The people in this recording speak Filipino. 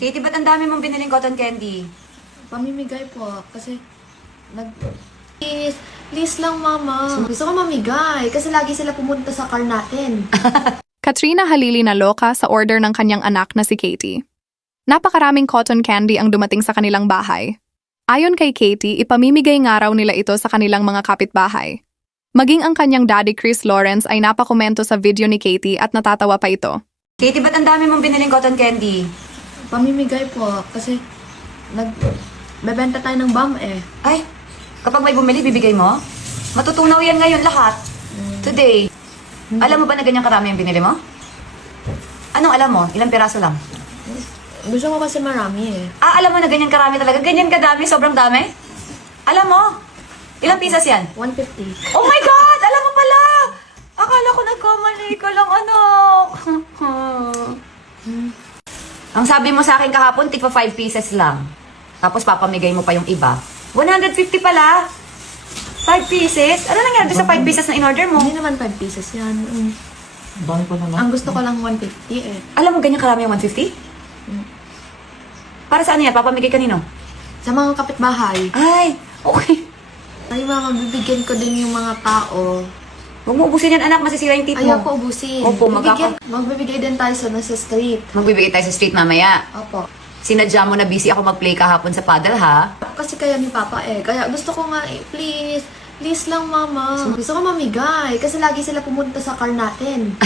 Katie, ba't ang dami mong biniling cotton candy? Pamimigay po. Kasi, please lang, mama. Gusto ko mamigay. Kasi lagi sila pumunta sa car natin. Katrina halili na loka sa order ng kanyang anak na si Katie. Napakaraming cotton candy ang dumating sa kanilang bahay. Ayon kay Katie, ipamimigay nga raw nila ito sa kanilang mga kapitbahay. Maging ang kanyang daddy Chris Lawrence ay napakomento sa video ni Katie at natatawa pa ito. Katie, ba't ang dami mong biniling cotton candy? Pamimigay po. Kasi, bebenta tayo ng BAM eh. Ay, kapag may bumili, bibigay mo? Matutunaw yan ngayon lahat. Today. Alam mo ba na ganyan karami yung binili mo? Anong alam mo? Ilang piraso lang? Gusto ko kasi marami eh. Ah, alam mo na ganyan karami talaga? Ganyan kadami? Sobrang dami? Alam mo? Ilang pieces yan? 150. Oh my God! Alam mo pala! Akala ko nagkamali ka lang, anak. Ang sabi mo sa akin kahapon, tigpa 5 pieces lang. Tapos papamigay mo pa yung iba. 150 pala! 5 pieces? Ano nangyari sa 5 pieces na in-order mo? Hindi naman 5 pieces yan. Dami pa naman. Ang gusto ko lang 150 eh. Alam mo ganyan karami yung 150? Para saan yan? Papamigay kanino? Sa mga kapitbahay. Ay, okay. Ay, mama, bibigyan ko din yung mga tao. Huwag mo ubusin yan, anak. Masisira yung teeth mo. Ayaw ko ubusin. Opo, Magbibigay din tayo sa nasa street. Magbibigay tayo sa street mamaya. Opo. Sinadya mo na busy ako mag-play kahapon sa paddle, ha? Kasi kaya ni Papa eh. Kaya gusto ko nga eh, please. Please lang, mama. Gusto ko mamigay. Kasi lagi sila pumunta sa car natin.